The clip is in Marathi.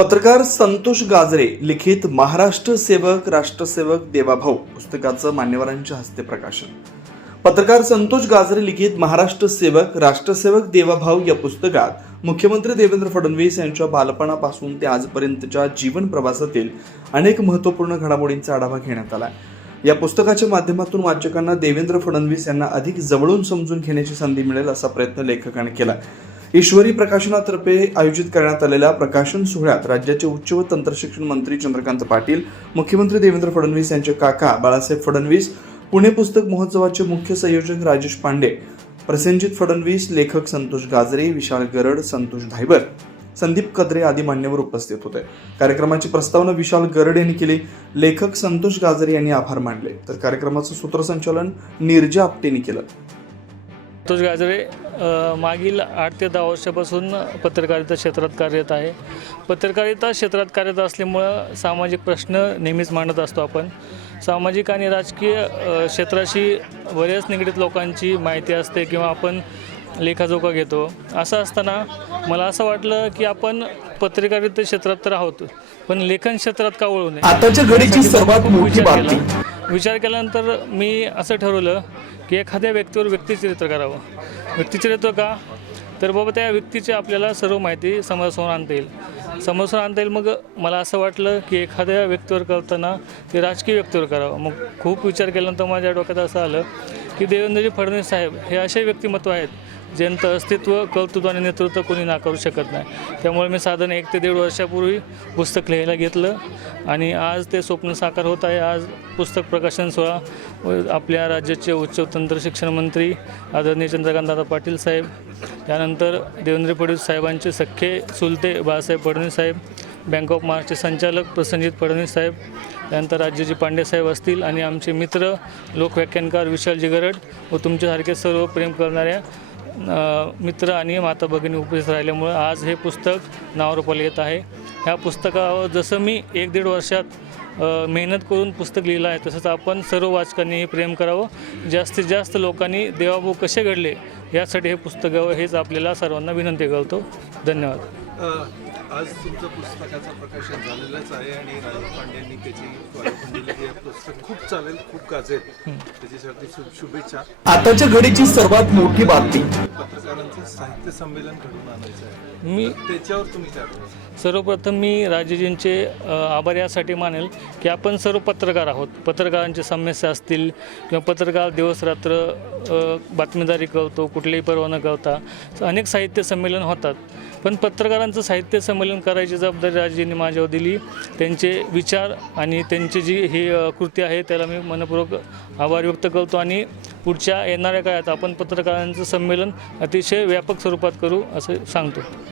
पत्रकार संतोष गाजरे लिखित महाराष्ट्र सेवक राष्ट्रसेवक देवाभाऊ पुस्तकाचं मान्यवरांच्या हस्ते प्रकाशन। पत्रकार संतोष गाजरे लिखित महाराष्ट्र सेवक राष्ट्रसेवक देवाभाऊ या पुस्तकात मुख्यमंत्री देवेंद्र फडणवीस यांच्या बालपणापासून ते आजपर्यंतच्या जीवन प्रवासातील अनेक महत्त्वपूर्ण घडामोडींचा आढावा घेण्यात आला। या पुस्तकाच्या माध्यमातून वाचकांना देवेंद्र फडणवीस यांना अधिक जवळून समजून घेण्याची संधी मिळेल असा प्रयत्न लेखकाने केला। ईश्वरी प्रकाशनातर्फे आयोजित करण्यात आलेल्या प्रकाशन सोहळ्यात राज्याचे उच्च व तंत्रशिक्षण मंत्री चंद्रकांत पाटील, मुख्यमंत्री देवेंद्र फडणवीस यांचे काका बाळासाहेब फडणवीस, पुणे पुस्तक महोत्सवाचे मुख्य संयोजक राजेश पांडे, प्रसेनजित फडणवीस, लेखक संतोष गाजरे, विशाल गरड, संतोष धायबर, संदीप कदरे आदी मान्यवर उपस्थित होते। कार्यक्रमाची प्रस्तावना विशाल गरड यांनी केली। लेखक संतोष गाजरे यांनी आभार मानले, तर कार्यक्रमाचं सूत्रसंचालन नीरजा आपटेंनी केलं। संतोष गाजरे मागील 8 ते 10 वर्षापासून पत्रकारिता क्षेत्रात कार्यरत आहे। पत्रकारिता क्षेत्रात कार्यरत असल्यामुळं सामाजिक प्रश्न नेहमीच मांडत असतो आपण। सामाजिक आणि राजकीय क्षेत्राशी बरेच निगडीत लोकांची माहिती असते किंवा आपण लेखाजोखा घेतो। असं असताना मला असं वाटलं की आपण पत्रकारिता क्षेत्रात तर आहोत, पण लेखन क्षेत्रात का वळू नये। आताच्या घडीची सर्वात मोठी बातमी विचार केल्यानंतर मी असं ठरवलं की एखाद्या व्यक्तीवर व्यक्तिचरित्र करावं। व्यक्तिचरित्र का? तर बाबा त्या व्यक्तीची आपल्याला सर्व माहिती समोरासमोर आणता येईल। मग मला असं वाटलं की एखाद्या व्यक्तीवर करताना ते राजकीय व्यक्तीवर करावं। मग खूप विचार केल्यानंतर माझ्या डोक्यात असं आलं की देवेंद्रजी फडणवीस साहेब हे असे व्यक्तिमत्व आहेत ज्यांचं अस्तित्व, कर्तृत्व आणि नेतृत्व कोणी नाकारू शकत नाही। त्यामुळे मी साधारण 1 ते 1.5 वर्षापूर्वी पुस्तक लिहायला घेतलं आणि आज ते स्वप्न साकार होत आहे। आज पुस्तक प्रकाशन सोहळा आपल्या राज्याचे उच्च व तंत्र शिक्षण मंत्री आदरणीय चंद्रकांत पाटील साहेब, त्यानंतर देवेंद्र फडणवीस साहेबांचे सख्खे चुलते बाळासाहेब फडणवीस साहेब, बँक ऑफ महाराष्ट्रचे संचालक प्रसेनजित फडणवीस साहेब, त्यानंतर राज्याचे पांडे साहेब असतील आणि आमचे मित्र लोकव्याख्यानकार विशालजी गरड व तुमच्यासारखे सर्व प्रेम करणाऱ्या मित्र आणि माता भगिनी उपस्थित राहिल्यामुळे आज हे पुस्तक नावारूपाला येत आहे। ह्या पुस्तकावर जसं मी 1-1.5 वर्षात मेहनत करून पुस्तक लिहिलं आहे, तसंच आपण सर्व वाचकांनी प्रेम करावं। जास्तीत जास्त लोकांनी देवाभाऊ कसे घडले यासाठी हे पुस्तक यावं हेच आपल्याला सर्वांना विनंती करतो। धन्यवाद। आज तुमचं पुस्तकाचं प्रकाशन झालेलंच आहे आणि राजेश पांडेंनी त्याची दिली की हे पुस्तक खूप चालेल, खूप गाजेल, त्याच्यासाठी शुभेच्छा। आताच्या घडीची सर्वात मोठी बातमी पत्रकारांचं साहित्य संमेलन घडवून आणायचं आहे, मी त्याच्यावर तुम्ही काय बोलाल? सर्वप्रथम मी राजेजींचे आभार यासाठी मानेल की आपण सर्व पत्रकार आहोत। पत्रकारांच्या समस्या असतील किंवा पत्रकार दिवसरात्र बातमीदारी करतो, कुठलेही पर्वा न करता अनेक साहित्य संमेलन होतात, पण पत्रकारांचं साहित्य संमेलन करायची जबाबदारी राजेजींनी माझ्यावर दिली। त्यांचे विचार आणि त्यांची जी ही कृती आहे त्याला मी मनपूर्वक आभार व्यक्त करतो आणि पुढच्या येणाऱ्या काळात आपण पत्रकारांचं संमेलन अतिशय व्यापक स्वरूपात करू असं सांगतो।